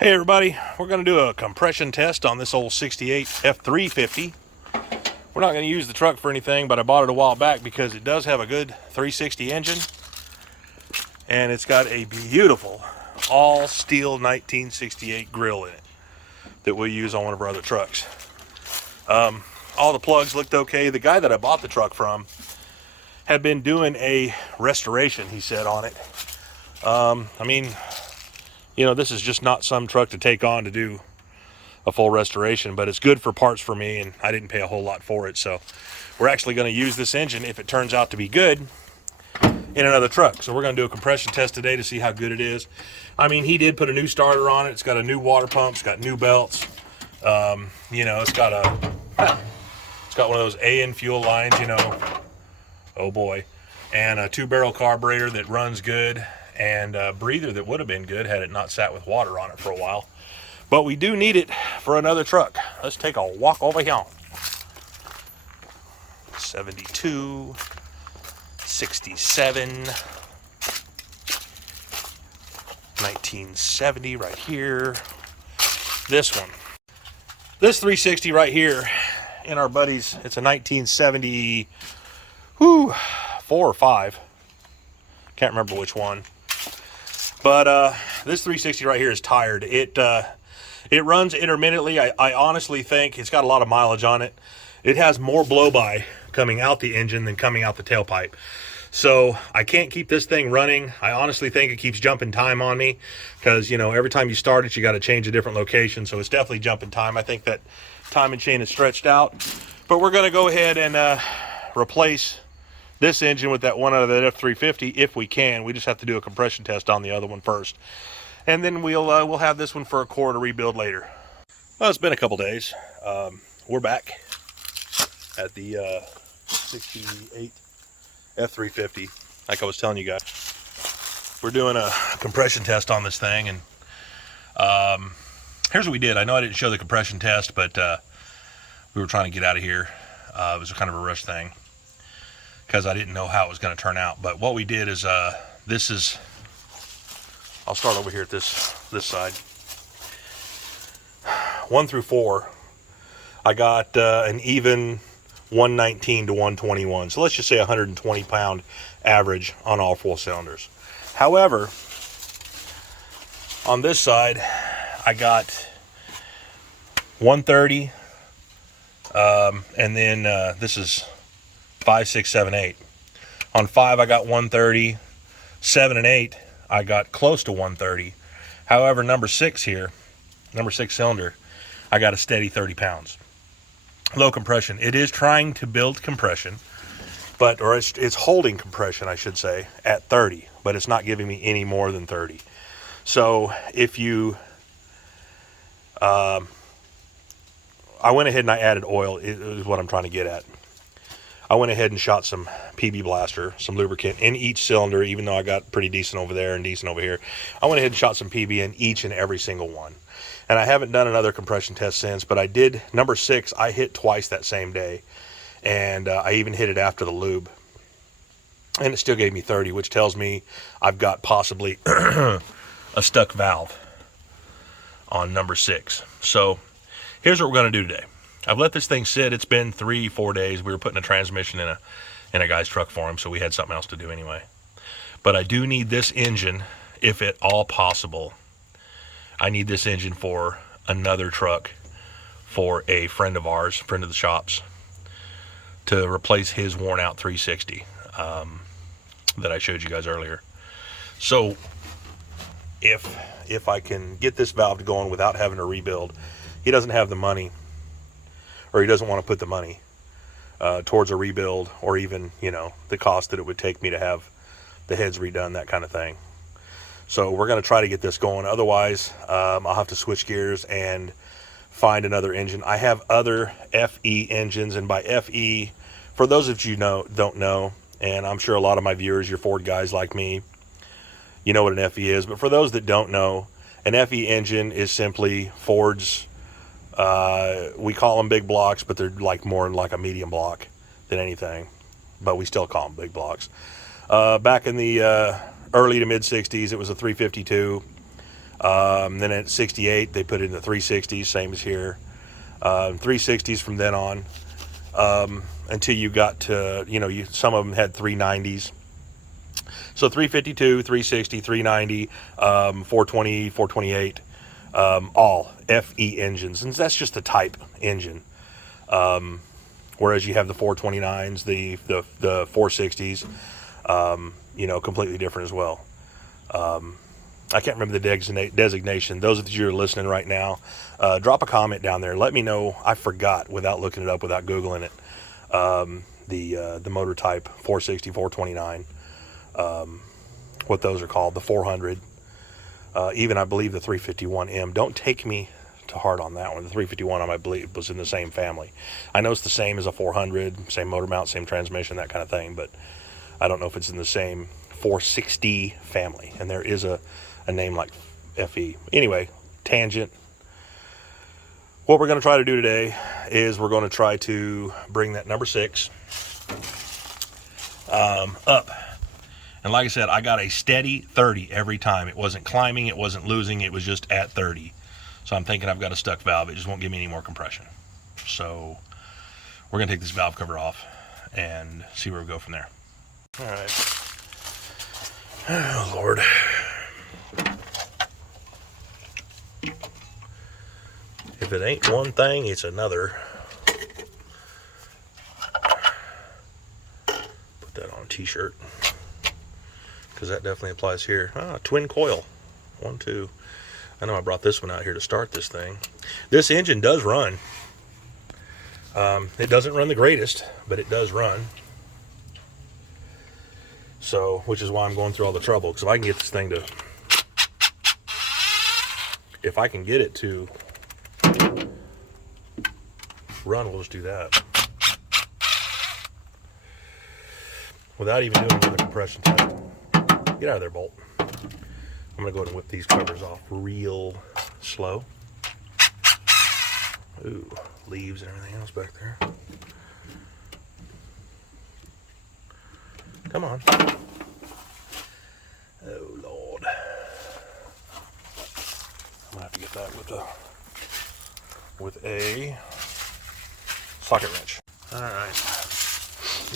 Hey everybody, we're going to do a compression test on this old 68 F350. We're not going to use the truck for anything, but I bought it a while back because it does have a good 360 engine. And it's got a beautiful all steel 1968 grill in it that we'll use on one of our other trucks. All the plugs looked okay. The guy that I bought the truck from had been doing a restoration, he said, on it. This is just not some truck to take on to do a full restoration, but it's good for parts for me, and I didn't pay a whole lot for it. So we're actually going to use this engine, if it turns out to be good, in another truck. So we're going to do a compression test today to see how good it is. I mean, he did put a new starter on it. It's got a new water pump. It's got new belts. It's got one of those AN fuel lines, oh boy, and a 2-barrel carburetor that runs good, and a breather that would have been good had it not sat with water on it for a while. But we do need it for another truck. Let's take a walk over here. 72, 67, 1970 right here. This one. This 360 right here in our buddies, it's a 1970, 4 or 5. Can't remember which one. But this 360 right here is tired. It runs intermittently. I honestly think it's got a lot of mileage on it. It has more blow-by coming out the engine than coming out the tailpipe. So I can't keep this thing running. I honestly think it keeps jumping time on me because, every time you start it, you got to change a different location. So it's definitely jumping time. I think that timing chain is stretched out. But we're going to go ahead and replace this engine with that one out of that F350 if we can. We just have to do a compression test on the other one first. And then we'll have this one for a core to rebuild later. Well, it's been a couple days. We're back at the 68 F350. Like I was telling you guys, we're doing a compression test on this thing, and here's what we did. I know I didn't show the compression test, but we were trying to get out of here. It was kind of a rush thing because I didn't know how it was going to turn out. But what we did is I'll start over here at this side. 1 through 4, I got an even 119 to 121. So let's just say 120 pound average on all 4 cylinders. However, on this side, I got 130, and then this is 5, 6, 7, 8. On 5, I got 130. 7 and 8, I got close to 130. However, number 6 here, number 6 cylinder, I got a steady 30 pounds. Low compression. It is trying to build compression, or it's holding compression, I should say, at 30, but it's not giving me any more than 30. So if you, I went ahead and I added oil, is what I'm trying to get at. I went ahead and shot some PB Blaster, some lubricant in each cylinder, even though I got pretty decent over there and decent over here. I went ahead and shot some PB in each and every single one. And I haven't done another compression test since, but I did. Number 6, I hit twice that same day. And I even hit it after the lube. And it still gave me 30, which tells me I've got possibly a stuck valve on number 6. So here's what we're going to do today. I've let this thing sit. It's been 3-4 days. We were putting a transmission in a guy's truck for him, so we had something else to do anyway. But I do need this engine, if at all possible. I need this engine for another truck for a friend of ours, friend of the shop's, to replace his worn out 360 that I showed you guys earlier. So if I can get this valve going without having to rebuild, he doesn't have the money, or he doesn't want to put the money towards a rebuild, or even, the cost that it would take me to have the heads redone, that kind of thing. So we're going to try to get this going. Otherwise, I'll have to switch gears and find another engine. I have other FE engines, and by FE, for those of you don't know, and I'm sure a lot of my viewers, you're Ford guys like me, you know what an FE is. But for those that don't know, an FE engine is simply Ford's, we call them big blocks, but they're more like a medium block than anything. But we still call them big blocks. Back in the early to mid 60s, it was a 352. Then at 68, they put it in the 360s, same as here. 360s from then on, until you got to, some of them had 390s. So 352, 360, 390, 420, 428, all FE engines. And that's just the type engine. Whereas you have the 429s, the 460s, completely different as well. I can't remember the designation. Those of you who are listening right now, drop a comment down there. Let me know. I forgot without looking it up, without Googling it. The motor type 460, 429, what those are called, the 400, even I believe the 351M. Don't take me to heart on that one. The 351, I believe, was in the same family. I know it's the same as a 400, same motor mount, same transmission, that kind of thing, but I don't know if it's in the same 460 family. And there is a name like FE. Anyway, tangent. What we're going to try to do today is we're going to try to bring that number 6 up. And like I said, I got a steady 30 every time. It wasn't climbing, it wasn't losing, it was just at 30. So I'm thinking I've got a stuck valve. It just won't give me any more compression. So we're going to take this valve cover off and see where we go from there. All right. Oh, Lord. If it ain't one thing, it's another. Put that on a t-shirt, because that definitely applies here. Twin coil. 1, 2. I know I brought this one out here to start this thing. This engine does run. It doesn't run the greatest, but it does run. So, which is why I'm going through all the trouble, because if I can get this thing to, if I can get it to run, we'll just do that. Without even doing another compression test. Get out of there, Bolt. I'm going to go ahead and whip these covers off real slow. Ooh, leaves and everything else back there. Come on. Oh, Lord. I'm going to have to get that with a socket wrench. All right.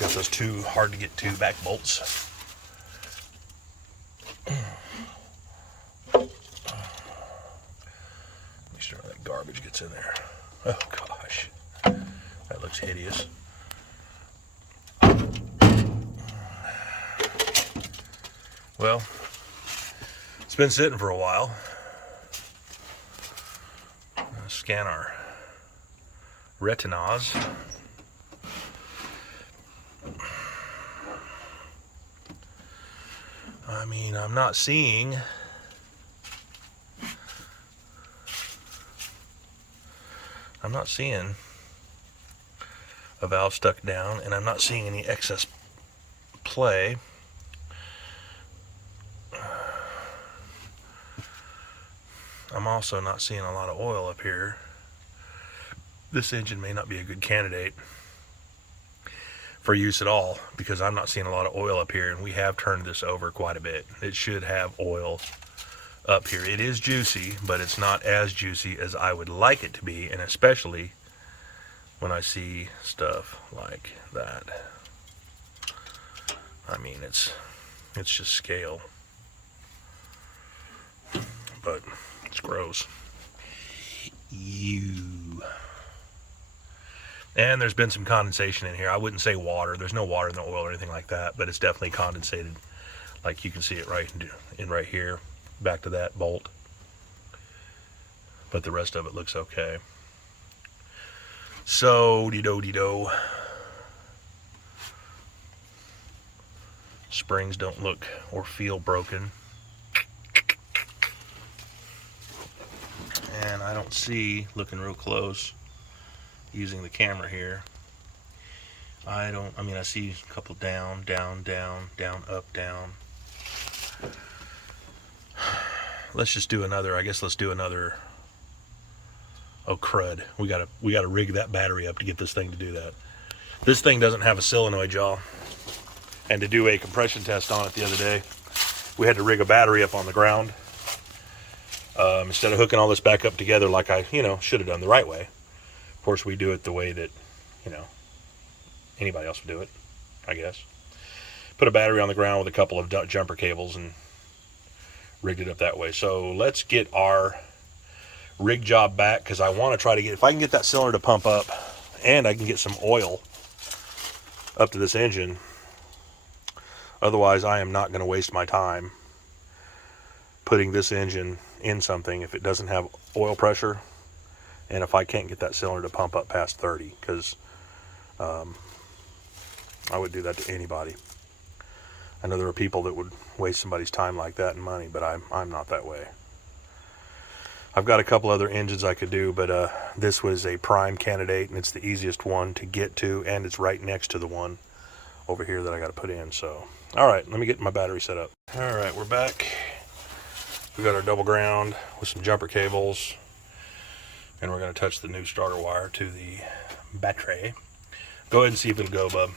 Got those two hard to get to back bolts. Make sure that garbage gets in there. Oh, gosh. That looks hideous. Well, it's been sitting for a while. Let's scan our retinas. I mean, I'm not seeing a valve stuck down, and I'm not seeing any excess play. I'm also not seeing a lot of oil up here. This engine may not be a good candidate for use at all, because I'm not seeing a lot of oil up here, and we have turned this over quite a bit. It should have oil up here. It is juicy, but it's not as juicy as I would like it to be, and especially when I see stuff like that. I mean, it's just scale. But it's gross. And there's been some condensation in here. I wouldn't say water. There's no water in the oil or anything like that, but it's definitely condensated. Like you can see it right here, back to that bolt. But the rest of it looks okay. So, dee-do. Springs don't look or feel broken. And I don't see, looking real close, using the camera here, I see a couple down, up, down. Let's just do another, oh crud, we gotta rig that battery up to get this thing to do that. This thing doesn't have a solenoid, y'all. And to do a compression test on it the other day, we had to rig a battery up on the ground. Instead of hooking all this back up together like I, should have done the right way. Of course, we do it the way that, anybody else would do it, I guess. Put a battery on the ground with a couple of jumper cables and rigged it up that way. So let's get our rig job back, because I want to try to get, if I can get that cylinder to pump up and I can get some oil up to this engine. Otherwise, I am not going to waste my time putting this engine in something if it doesn't have oil pressure, and if I can't get that cylinder to pump up past 30, because I would do that to anybody. I know there are people that would waste somebody's time like that and money, but I'm not that way. I've got a couple other engines I could do, but this was a prime candidate, and it's the easiest one to get to, and it's right next to the one over here that I got to put in. So, all right, let me get my battery set up. All right, we're back. We got our double ground with some jumper cables, and we're going to touch the new starter wire to the battery. Go ahead and see if it'll go, bub.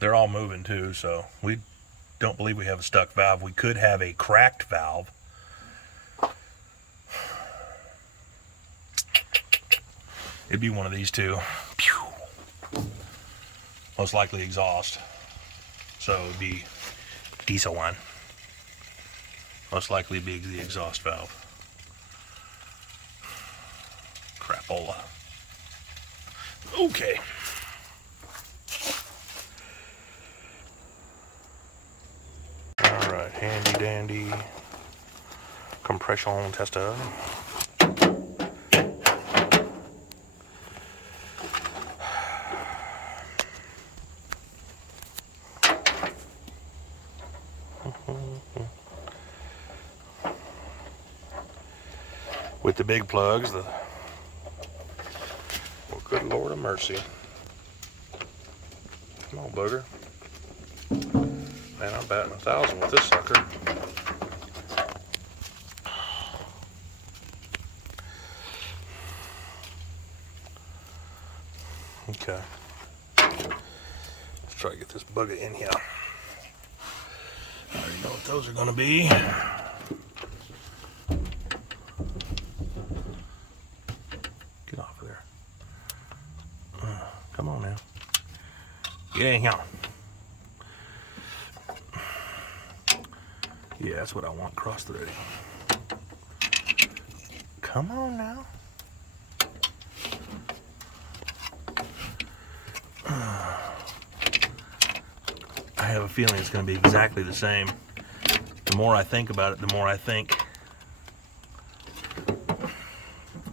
They're all moving too, so we don't believe we have a stuck valve. We could have a cracked valve. It'd be one of these two. Most likely exhaust. So it'd be diesel one. Most likely be the exhaust valve. Crapola. Okay. Alright, handy dandy compression tester. With the big plugs, well, good Lord of mercy. Come on, bugger. Man, I'm batting 1,000 with this sucker. Okay. Let's try to get this bugger in here. I already know what those are going to be. Get off of there. Come on now. Get in here. Yeah, that's what I want, cross-threading. Come on now. I have a feeling it's going to be exactly the same. The more I think about it, the more I think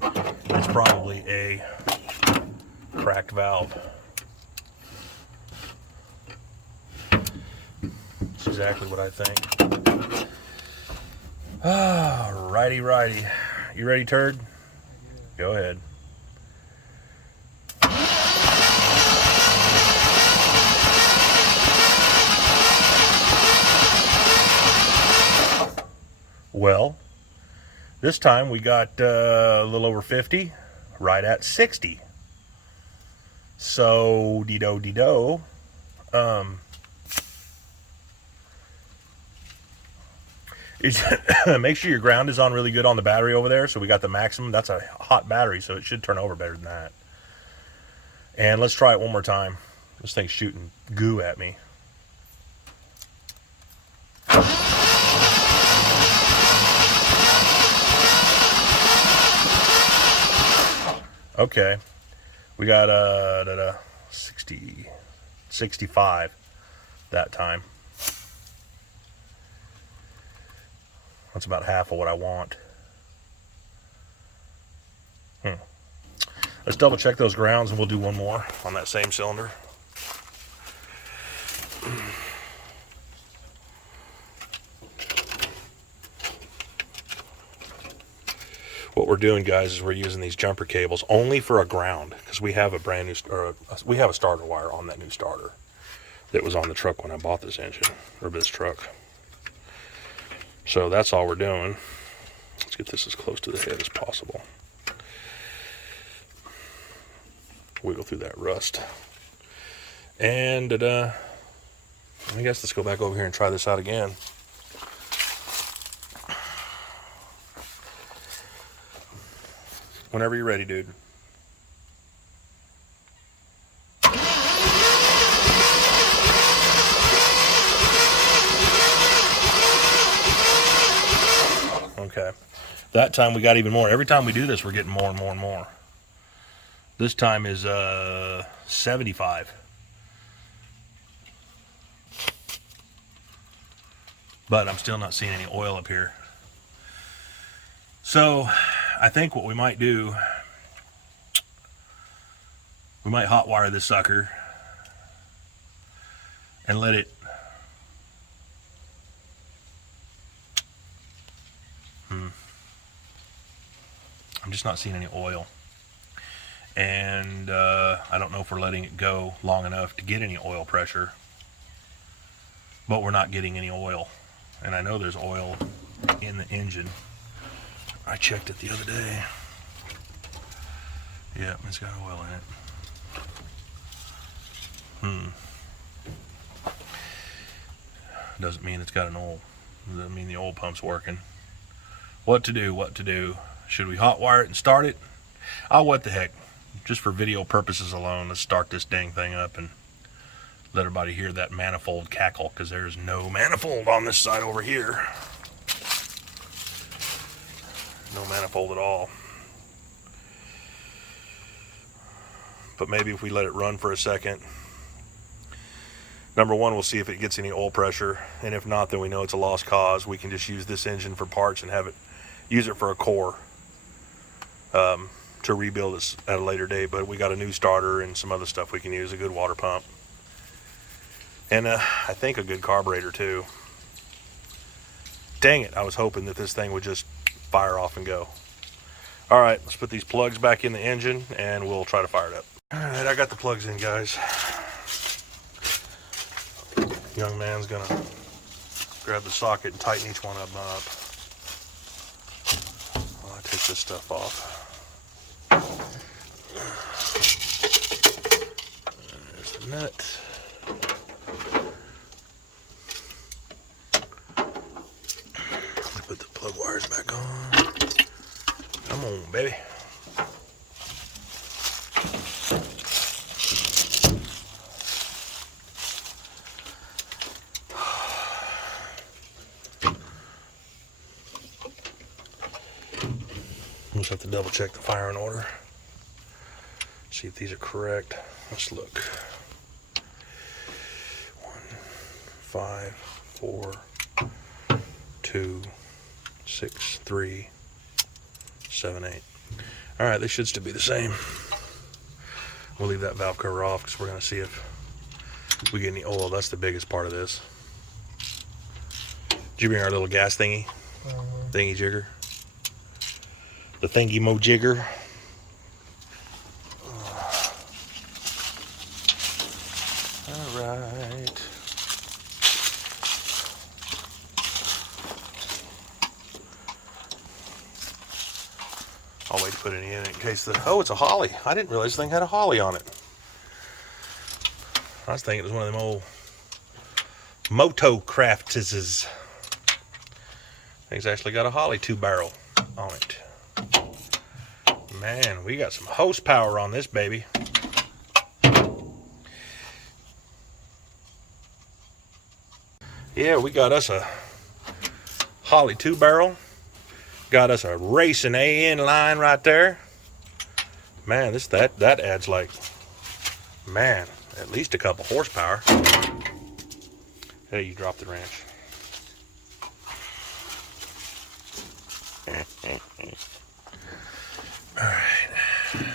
it's probably a cracked valve. That's exactly what I think. Righty. You ready, turd? Go ahead. Well, this time we got a little over 50, right at 60. So, dee-do. Make sure your ground is on really good on the battery over there. So we got the maximum. That's a hot battery, so it should turn over better than that. And let's try it one more time. This thing's shooting goo at me. Okay, we got 65 that time. That's about half of what I want. Let's double check those grounds and we'll do one more on that same cylinder. What we're doing, guys, is we're using these jumper cables only for a ground, because we have a brand new, we have a starter wire on that new starter that was on the truck when I bought this engine, or this truck. So that's all we're doing. Let's get this as close to the head as possible. wiggle through that rust. And I guess let's go back over here and try this out again. Whenever you're ready, dude. Okay. That time we got even more. Every time we do this, we're getting more and more and more. This time is 75. But I'm still not seeing any oil up here. So I think what we might do, we might hot wire this sucker and let it I'm just not seeing any oil. And I don't know if we're letting it go long enough to get any oil pressure. But we're not getting any oil. And I know there's oil in the engine. I checked it the other day. Yeah, it's got oil in it. Doesn't mean it's got an oil. Doesn't mean the oil pump's working. What to do? What to do? Should we hot wire it and start it? Oh, what the heck. Just for video purposes alone, let's start this dang thing up and let everybody hear that manifold cackle, because there's no manifold on this side over here. No manifold at all. But maybe if we let it run for a second, number one, we'll see if it gets any oil pressure, and if not, then we know it's a lost cause. We can just use this engine for parts and have it use it for a core to rebuild it at a later date. But we got a new starter and some other stuff we can use, a good water pump, and I think a good carburetor too. Dang it, I was hoping that this thing would just fire off and go. All right, let's put these plugs back in the engine and we'll try to fire it up. All right, I got the plugs in, guys. Young man's gonna grab the socket and tighten each one of them up while I take this stuff off. There's the nut. Put the plug wires back on. Come on, baby. Just have to double check the firing order. See if these are correct. Let's look. 1, 5, 4, 2, 6, 3, 7, 8. All right, they should still be the same. We'll leave that valve cover off because we're going to see if we get any oil. That's the biggest part of this. Did you bring our little gas thingy? Thingy jigger? The thingy mo jigger. All right. I'll wait to put any in case the, oh, it's a Holly. I didn't realize this thing had a Holly on it. I was thinking it was one of them old Moto Crafts. Thing's actually got a Holly 2-barrel on it. Man, we got some horsepower on this baby. Yeah, we got us a Holly 2-barrel. Got us a racing AN line right there. Man, that adds like, man, at least a couple horsepower. Hey, you dropped the wrench. All right.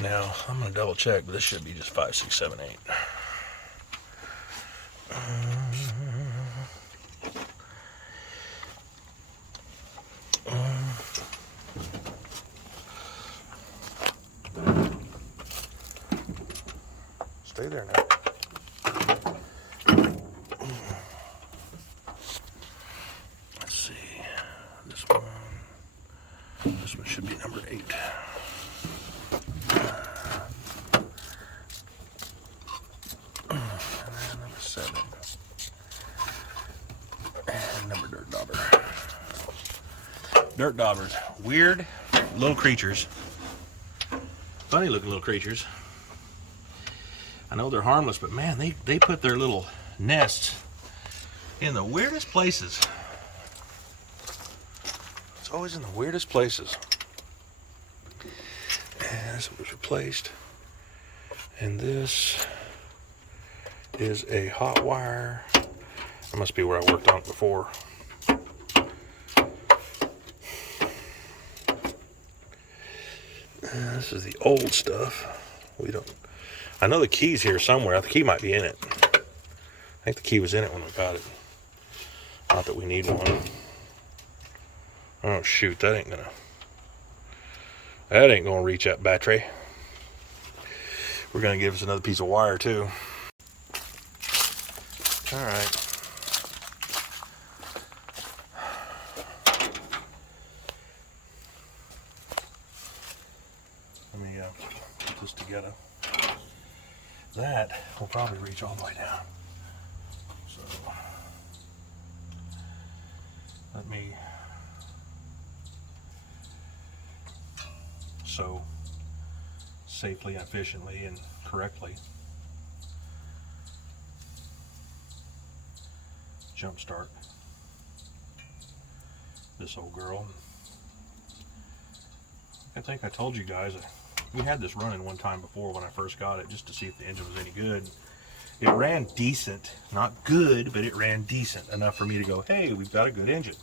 Now I'm gonna double check, but this should be just 5, 6, 7, 8. Stay there now. Let's see. This one should be number 8. Dirt daubers. Weird little creatures. Funny looking little creatures. I know they're harmless, but man, they put their little nests in the weirdest places. It's always in the weirdest places. And this was replaced. And this is a hot wire. That must be where I worked on it before. And this is the old stuff. I know the key's here somewhere. The key might be in it. I think the key was in it when we got it. Not that we need one. Oh shoot, that ain't gonna reach that battery. We're gonna give us another piece of wire too. All right. Let me put this together. That will probably reach all the way down. So let me sew safely, efficiently, and correctly. Jump start this old girl. I think I told you guys we had this running one time before when I first got it, just to see if the engine was any good. It ran decent, not good, but it ran decent enough for me to go, hey, we've got a good engine.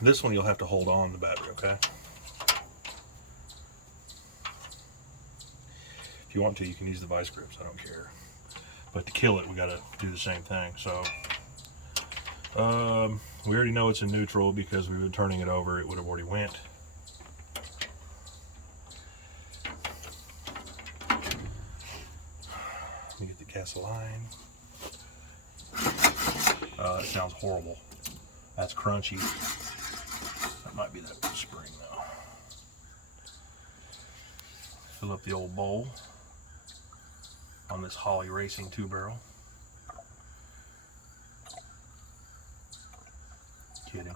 This one you'll have to hold on the battery, okay? If you want to, you can use the vice grips, I don't care. But to kill it, we gotta do the same thing. So we already know it's in neutral because we were turning it over, it would have already went. Let me get the gasoline. It sounds horrible. That's crunchy. That might be that spring though. Fill up the old bowl on this Holly Racing 2-barrel. Kidding.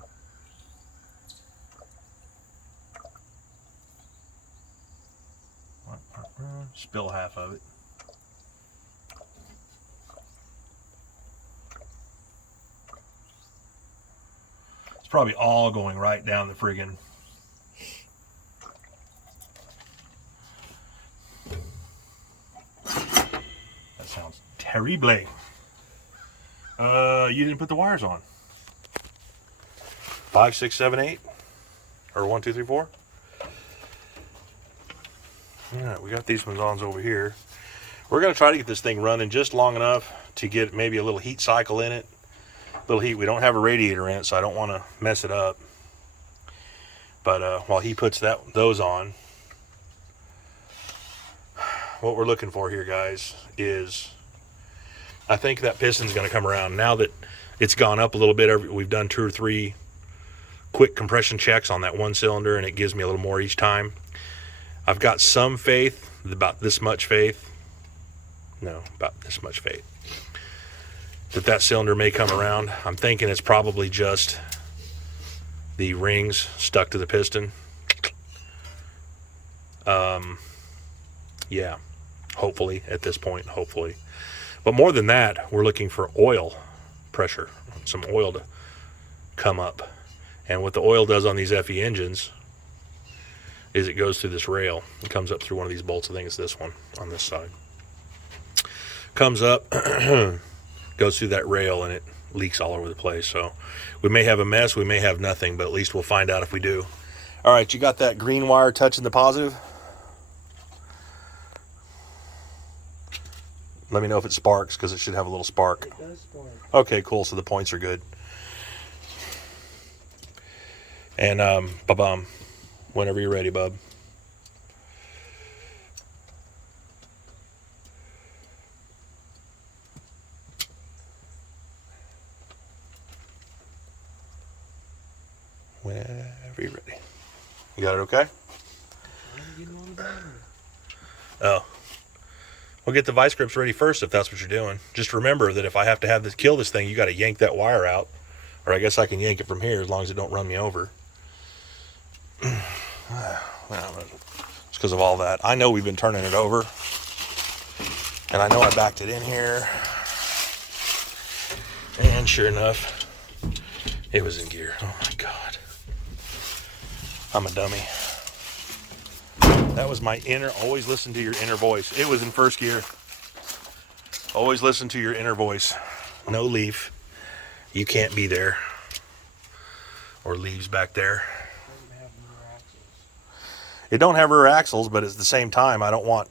Spill half of it. It's probably all going right down the friggin' sounds terrible. You didn't put the wires on. 5, 6, 7, 8, or 1, 2, 3, 4. All right, we got these ones on over here. We're gonna try to get this thing running just long enough to get maybe a little heat cycle in it. A little heat. We don't have a radiator in it, so I don't want to mess it up. But while he puts those on, what we're looking for here, guys, is I think that piston's going to come around. Now that it's gone up a little bit, we've done 2 or 3 quick compression checks on that one cylinder, and it gives me a little more each time. I've got some faith, about this much faith, that cylinder may come around. I'm thinking it's probably just the rings stuck to the piston. Yeah, hopefully at this point, hopefully. But more than that, we're looking for oil pressure, some oil to come up. And what the oil does on these FE engines is it goes through this rail. It comes up through one of these bolts. I think it's this one on this side. Comes up, goes through that rail, and it leaks all over the place. So we may have a mess, we may have nothing, but at least we'll find out if we do. All right, you got that green wire touching the positive? Let me know if it sparks, because it should have a little spark. It does spark. Okay, cool. So the points are good. And ba-bum, whenever you're ready, bub. Whenever you're ready. You got it okay? Oh. We'll get the vice grips ready first if that's what you're doing. Just remember that if I have to kill this thing, you got to yank that wire out Or I guess I can yank it from here as long as it don't run me over. It's because of all that. I know we've been turning it over. And I know I backed it in here. And sure enough, it was in gear. Oh my God. I'm a dummy. That was my inner, always listen to your inner voice. It was in first gear. Always listen to your inner voice. No leaf. You can't be there. Or leaves back there. It don't have rear axles, but at the same time, I don't want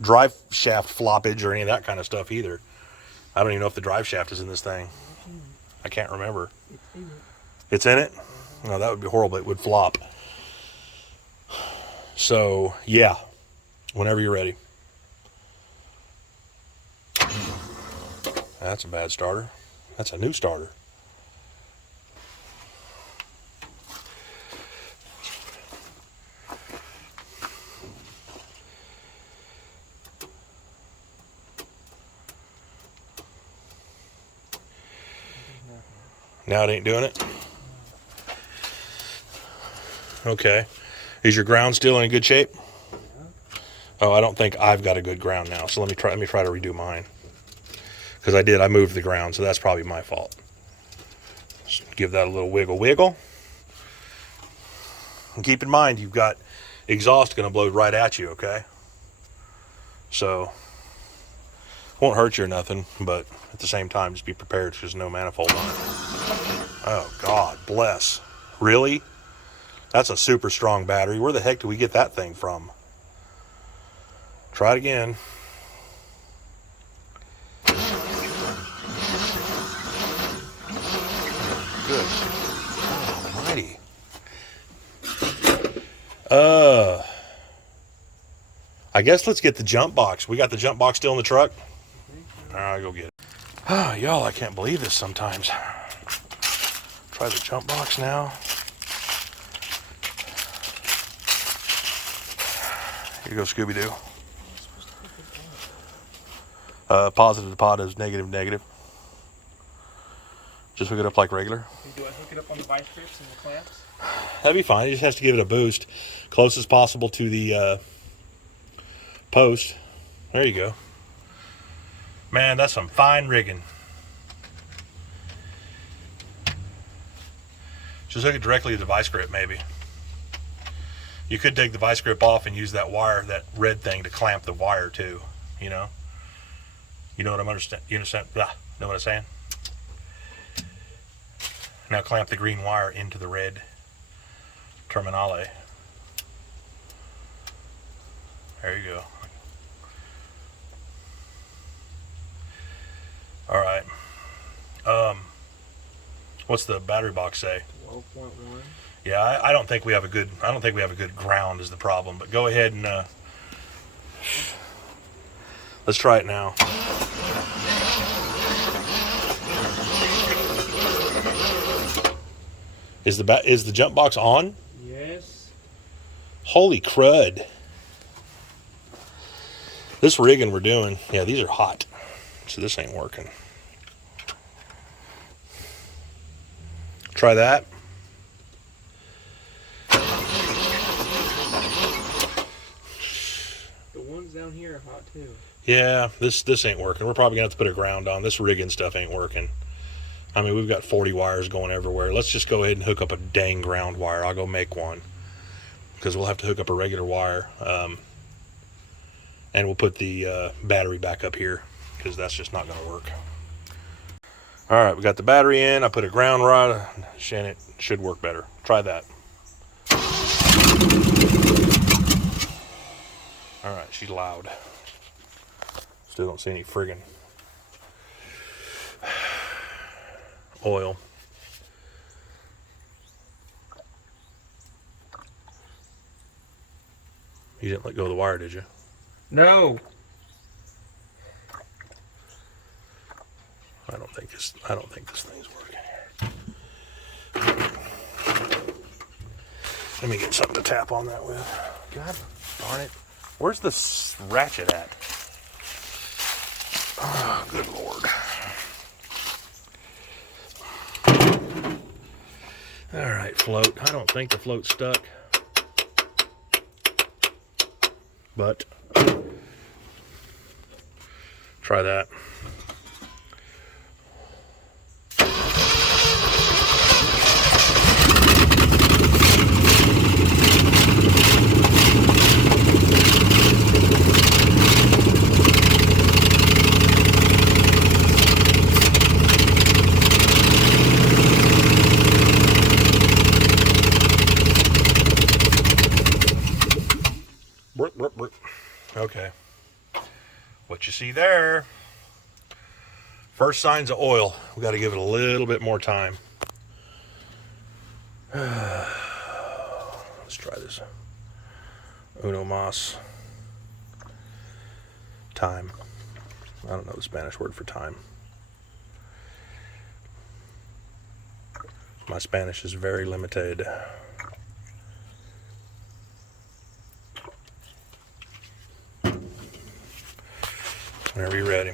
drive shaft floppage or any of that kind of stuff either. I don't even know if the drive shaft is in this thing. I can't remember. It's in it? No, that would be horrible. It would flop. So, yeah. Whenever you're ready. That's a bad starter. That's a new starter. Now it ain't doing it? Okay. Is your ground still in good shape? Oh, I don't think I've got a good ground now. So let me try to redo mine. Because I moved the ground, so that's probably my fault. Just give that a little wiggle. And keep in mind, you've got exhaust going to blow right at you, okay? So, won't hurt you or nothing, but at the same time, just be prepared because there's no manifold on it. Oh, God bless. Really? That's a super strong battery. Where the heck do we get that thing from? Try it again. Good. Almighty. I guess let's get the jump box. We got the jump box still in the truck? Alright, go get it. Oh, y'all, I can't believe this sometimes. Try the jump box now. Here you go, Scooby-Doo. Positive to positive, negative. Just hook it up like regular. Do I hook it up on the vice grips and the clamps? That'd be fine. It just has to give it a boost. Close as possible to the post. There you go. Man, that's some fine rigging. Just hook it directly to the vice grip, maybe. You could take the vice grip off and use that wire, that red thing, to clamp the wire too. You know? You know what I'm understand? You understand? Blah. Know what I'm saying? Now clamp the green wire into the red terminale. There you go. All right. What's the battery box say? 12.1. Yeah, I don't think we have a good. I don't think we have a good ground is the problem. But go ahead and let's try it now. Is the jump box on? Yes. Holy crud! This rigging we're doing, yeah, these are hot, so this ain't working. Try that. The ones down here are hot too. Yeah, this ain't working. We're probably gonna have to put a ground on. This rigging stuff ain't working. I mean, we've got 40 wires going everywhere. Let's just go ahead and hook up a dang ground wire. I'll go make one because we'll have to hook up a regular wire, and we'll put the battery back up here because that's just not gonna work. All right, we got the battery in. I put a ground rod, and it should work better. Try that. All right, she's loud. Still don't see any friggin' oil. You didn't let go of the wire, did you? No. I don't think this thing's working here. Let me get something to tap on that with. God darn it. Where's the ratchet at? Oh, good Lord. All right, float. I don't think the float stuck, but try that. Okay, what you see there, first signs of oil. We got to give it a little bit more time. Let's try this. Uno mas. Time. I don't know the Spanish word for time. My Spanish is very limited. Whenever you're ready.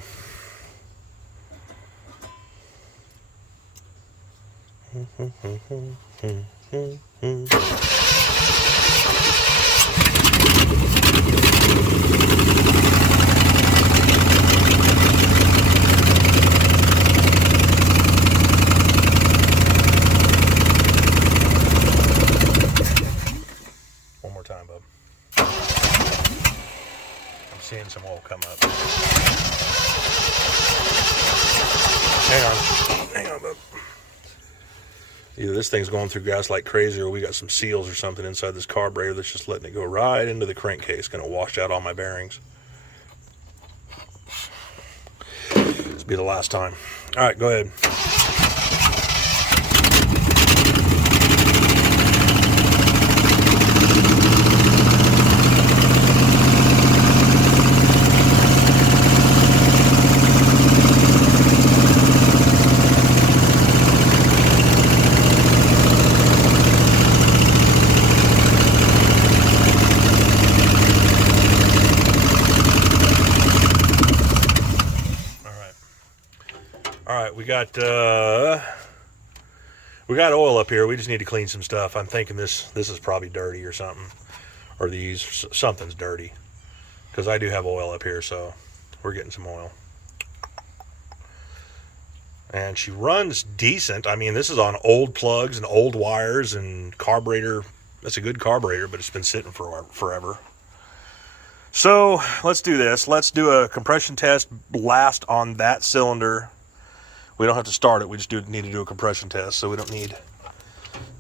One more time, bub. I'm seeing some oil come up. Hang on, bub. Either this thing's going through gas like crazy, or we got some seals or something inside this carburetor that's just letting it go right into the crankcase. Going to wash out all my bearings. This will be the last time. All right, go ahead. We got oil up here. We just need to clean some stuff. I'm thinking this is probably dirty or something, or something's dirty, because I do have oil up here, so we're getting some oil. And she runs decent. I mean, this is on old plugs and old wires and carburetor. That's a good carburetor, but it's been sitting for forever. So let's do this. Let's do a compression test blast on that cylinder. We don't have to start it. We just need to do a compression test, so we don't need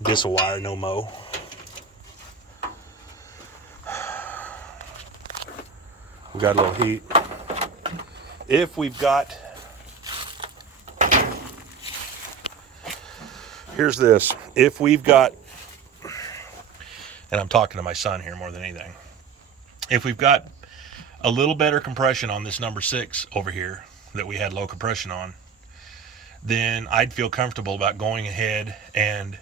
this wire no mo. We got a little heat. If we've got, here's this. If we've got, and I'm talking to my son here more than anything. If we've got a little better compression on this number 6 over here that we had low compression on, then I'd feel comfortable about going ahead and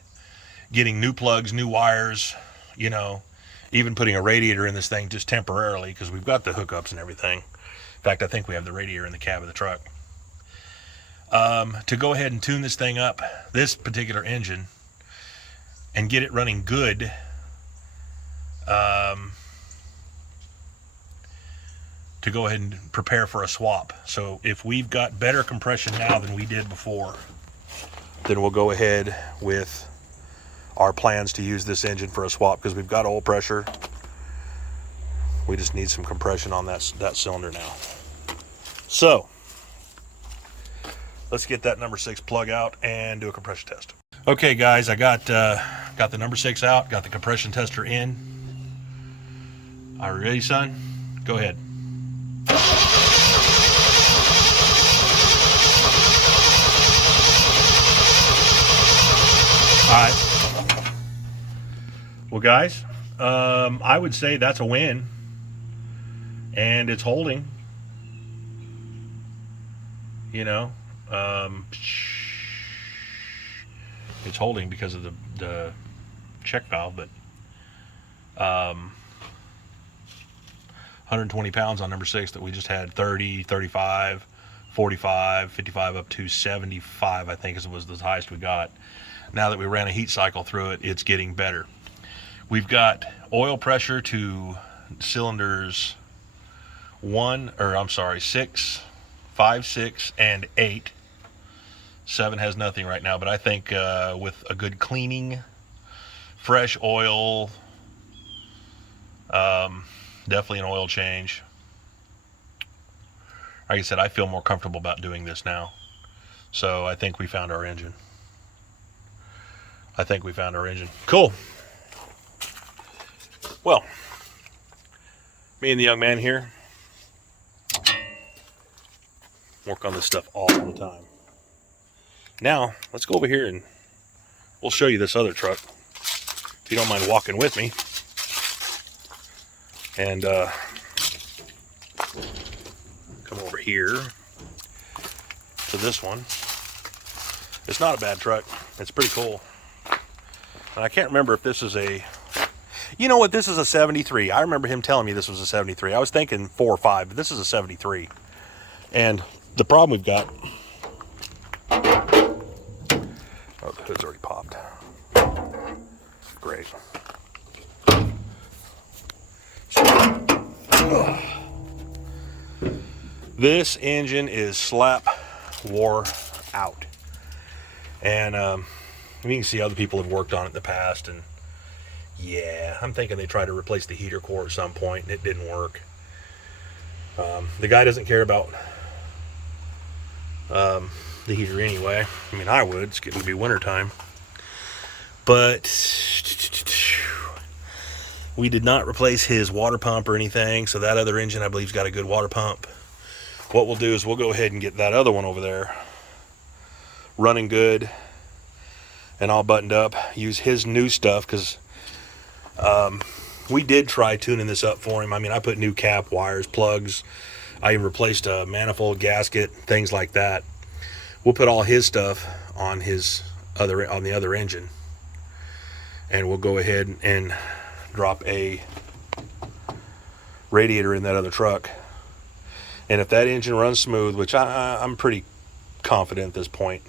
getting new plugs, new wires, you know, even putting a radiator in this thing just temporarily, because we've got the hookups and everything. In fact, I think we have the radiator in the cab of the truck. To go ahead and tune this thing up, this particular engine, and get it running good, to go ahead and prepare for a swap. So if we've got better compression now than we did before, then we'll go ahead with our plans to use this engine for a swap, because we've got oil pressure. We just need some compression on that cylinder now. So let's get that number 6 plug out and do a compression test. Okay guys, I got the number 6 out, got the compression tester in. Are you ready, son? Go ahead. All right. Well, guys, I would say that's a win, and it's holding. You know, it's holding because of the check valve, but 120 pounds on number 6 that we just had 30, 35, 45, 55 up to 75, I think was the highest we got. Now that we ran a heat cycle through it, it's getting better. We've got oil pressure to cylinders 6, 5, 6, and 8. 7 has nothing right now, but I think with a good cleaning, fresh oil, definitely an oil change. Like I said, I feel more comfortable about doing this now. So I think we found our engine. Cool. Well, me and the young man here work on this stuff all the time. Now, let's go over here and we'll show you this other truck. If you don't mind walking with me. And come over here to this one. It's not a bad truck. It's pretty cool. And I can't remember if this is a... You know what? This is a 73. I remember him telling me this was a 73. I was thinking 4 or 5, but this is a 73. And the problem we've got... Oh, the hood's already popped. Great. This engine is slap wore out. And you can see other people have worked on it in the past, and yeah, I'm thinking they tried to replace the heater core at some point and it didn't work. The guy doesn't care about the heater anyway. I mean, I would. It's getting to be winter time. But we did not replace his water pump or anything, so that other engine I believe's got a good water pump. What we'll do is we'll go ahead and get that other one over there running good and all buttoned up. Use his new stuff, because we did try tuning this up for him. I mean, I put new cap, wires, plugs. I even replaced a manifold, gasket, things like that. We'll put all his stuff on the other engine, and we'll go ahead and drop a radiator in that other truck. And if that engine runs smooth, which I'm pretty confident at this point,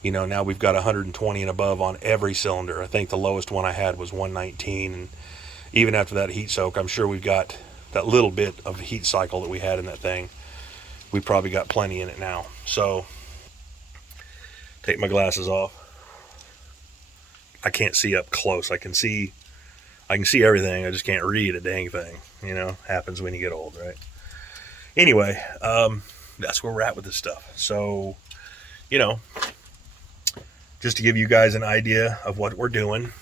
you know, now we've got 120 and above on every cylinder. I think the lowest one I had was 119, and even after that heat soak, I'm sure we've got that little bit of heat cycle that we had in that thing. We probably got plenty in it now. So, take my glasses off. I can't see up close. I can see everything. I just can't read a dang thing. You know, happens when you get old, right? Anyway, that's where we're at with this stuff. So, you know, just to give you guys an idea of what we're doing,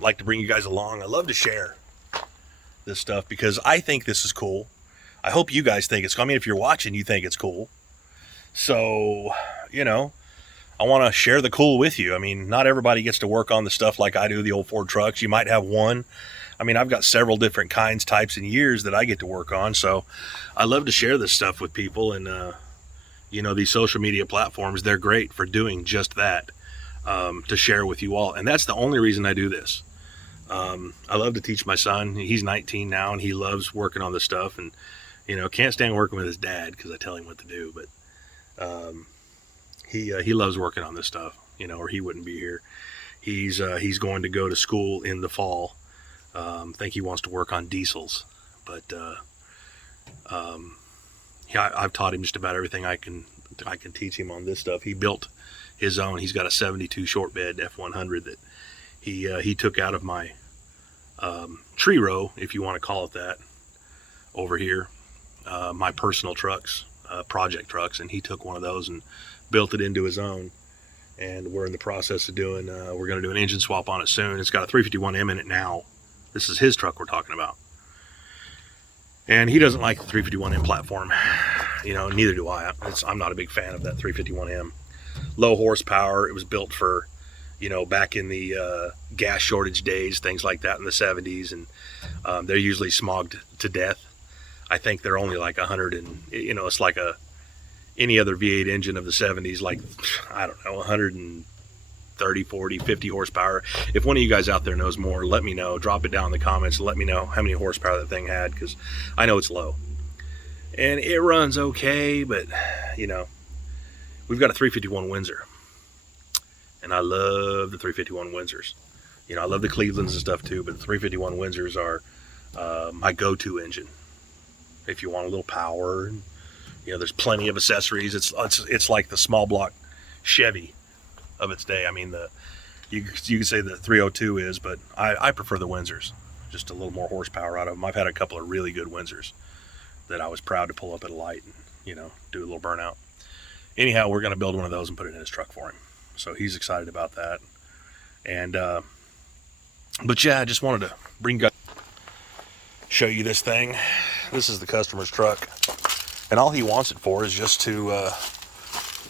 like to bring you guys along. I love to share this stuff because I think this is cool. I hope you guys think it's cool. I mean, if you're watching, you think it's cool. So, you know, I want to share the cool with you. I mean, not everybody gets to work on the stuff like I do, the old Ford trucks. You might have one. I mean, I've got several different kinds, types, and years that I get to work on. So I love to share this stuff with people. And, you know, these social media platforms, they're great for doing just that, to share with you all. And that's the only reason I do this. I love to teach my son. He's 19 now, and he loves working on this stuff. And, you know, can't stand working with his dad because I tell him what to do. But he loves working on this stuff, you know, or he wouldn't be here. He's going to go to school in the fall. I think he wants to work on diesels, but yeah, I've taught him just about everything I can teach him on this stuff. He built his own. He's got a 72 short bed F100 that he took out of my tree row, if you want to call it that, over here, my personal trucks, project trucks, and he took one of those and built it into his own. And we're in the process of doing, we're going to do an engine swap on it soon. It's got a 351M in it now. This is his truck we're talking about. And he doesn't like the 351M platform. You know, neither do I. I'm not a big fan of that 351M. Low horsepower. It was built for, you know, back in the gas shortage days, things like that in the 70s. And they're usually smogged to death. I think they're only like 100 and, you know, it's like any other V8 engine of the 70s, like, I don't know, 130, 40, 50 horsepower. If one of you guys out there knows more, let me know. Drop it down in the comments and let me know how many horsepower that thing had, because I know it's low. And it runs okay, but, you know, we've got a 351 Windsor. And I love the 351 Windsors. You know, I love the Clevelands and stuff too, but the 351 Windsors are my go-to engine. If you want a little power, and, you know, there's plenty of accessories. It's like the small block Chevy of its day. I mean, you can say the 302 is, but I prefer the Windsors. Just a little more horsepower out of them. I've had a couple of really good Windsors that I was proud to pull up at a light and, you know, do a little burnout. Anyhow, we're going to build one of those and put it in his truck for him. So he's excited about that. And, but yeah, I just wanted to show you this thing. This is the customer's truck. And all he wants it for is just to,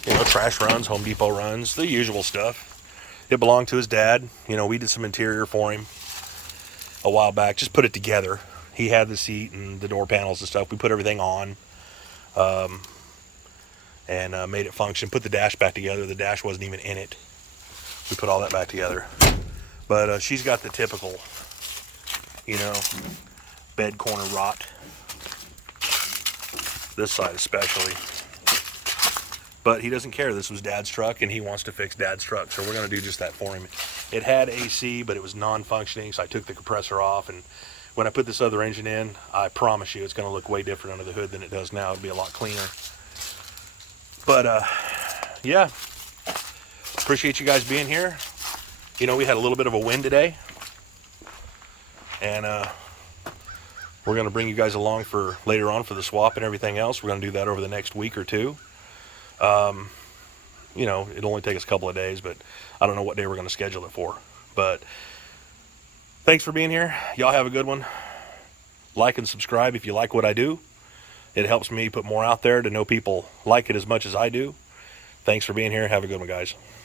you know, trash runs, Home Depot runs, the usual stuff. It belonged to his dad. You know, we did some interior for him a while back, just put it together. He had the seat and the door panels and stuff. We put everything on and made it function. Put the dash back together. The dash wasn't even in it. We put all that back together. But she's got the typical, you know, bed corner rot. This side especially. But he doesn't care. This was Dad's truck, and he wants to fix Dad's truck. So we're going to do just that for him. It had AC, but it was non-functioning, so I took the compressor off. And when I put this other engine in, I promise you it's going to look way different under the hood than it does now. It'll be a lot cleaner. But, yeah. Appreciate you guys being here. You know, we had a little bit of a wind today. And we're going to bring you guys along for later on for the swap and everything else. We're going to do that over the next week or two. You know, it'll only take us a couple of days, but I don't know what day we're going to schedule it for. But thanks for being here. Y'all have a good one. Like and subscribe if you like what I do. It helps me put more out there to know people like it as much as I do. Thanks for being here. Have a good one, guys.